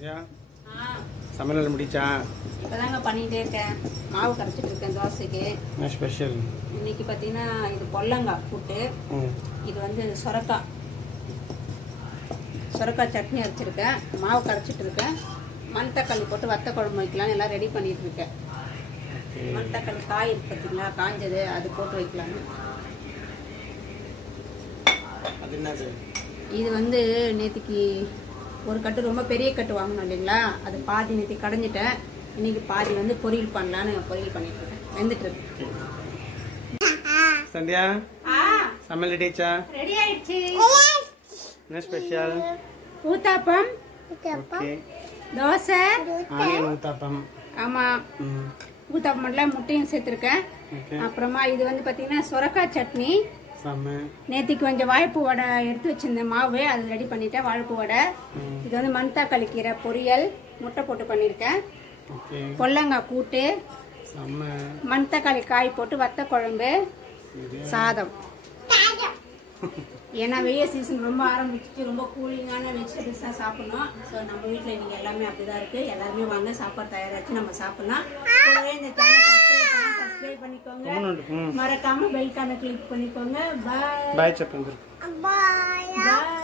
சந்தியா சமையல் முடிச்சா? இப்போதாங்க பண்ணிகிட்டே இருக்கேன். மாவு கரைச்சிட்டு இருக்கேன் தோசைக்கு. என்ன ஸ்பெஷல் இன்னைக்கு பார்த்தீங்கன்னா இது பொல்லங்காய் கூட்டு, இது வந்து சொரக்காய் சட்னி அரைச்சிருக்கேன், மாவு கரைச்சிட்டு இருக்கேன். மணத்தக்காளி போட்டு வத்த குழம்பு வைக்கலாம் எல்லாம் ரெடி பண்ணிட்டு இருக்கேன். மணத்தக்காளி காய் இருக்கு பார்த்தீங்களா, காஞ்சது, அது போட்டு வைக்கலான்னு. இது வந்து நேற்றுக்கு ஒரு கட்டு ரொம்ப பெரிய கட்டு வாங்கணும் இல்லைங்களா, அது பாதி நேற்று கடைஞ்சிட்டேன். இன்னைக்கு பாதி வந்து பொரியல் பண்ணலான்னு பொரியல் பண்ணிட்டு இருக்கேன். வெந்துட்டு இருக்கு. சந்தியா சமையல் ரெடிச்சா? ரெடி ஆயிடுச்சு. என்ன ஸ்பெஷல்? ஊத்தாப்பம், தோசை, ஆனியன் ஊத்தாப்பம். ஆமா, ஊத்தாப்பம்ல முட்டையும் சேர்த்துருக்கேன். அப்புறமா இது வந்து பாத்தீங்கன்னா சொரக்காய் சட்னி. நேத்திக்கு கொஞ்சம் வாழைப்பூ வடை எடுத்து வச்சிருந்தேன் மாவு, அது ரெடி பண்ணிட்டேன். வாழைப்பூ வடை. இது வந்து மணத்தக்காளி கீரை பொரியல், முட்டை போட்டு பண்ணிருக்கேன். பொல்லங்காய் கூட்டு, மணத்தக்காளி காய் போட்டு வத்த குழம்பு, சாதம். ஏன்னா வெயில் சீசன் ரொம்ப ஆரம்பிச்சுட்டு ரொம்ப கூலிங்கான வெஜிடபிள்ஸ் தான் சாப்பிடணும். ஸோ நம்ம வீட்டில் இன்னைக்கு எல்லாமே அப்படிதான் இருக்கு. எல்லாருமே வாங்க, சாப்பாடு தயாராச்சு நம்ம சாப்பிடலாம். கூடவே இந்த சேனல் சப்ஸ்கிரைப் பண்ணிக்கோங்க, மறக்காம பெல் ஐகானை கிளிக் பண்ணிக்கோங்க. பாய் பாய்.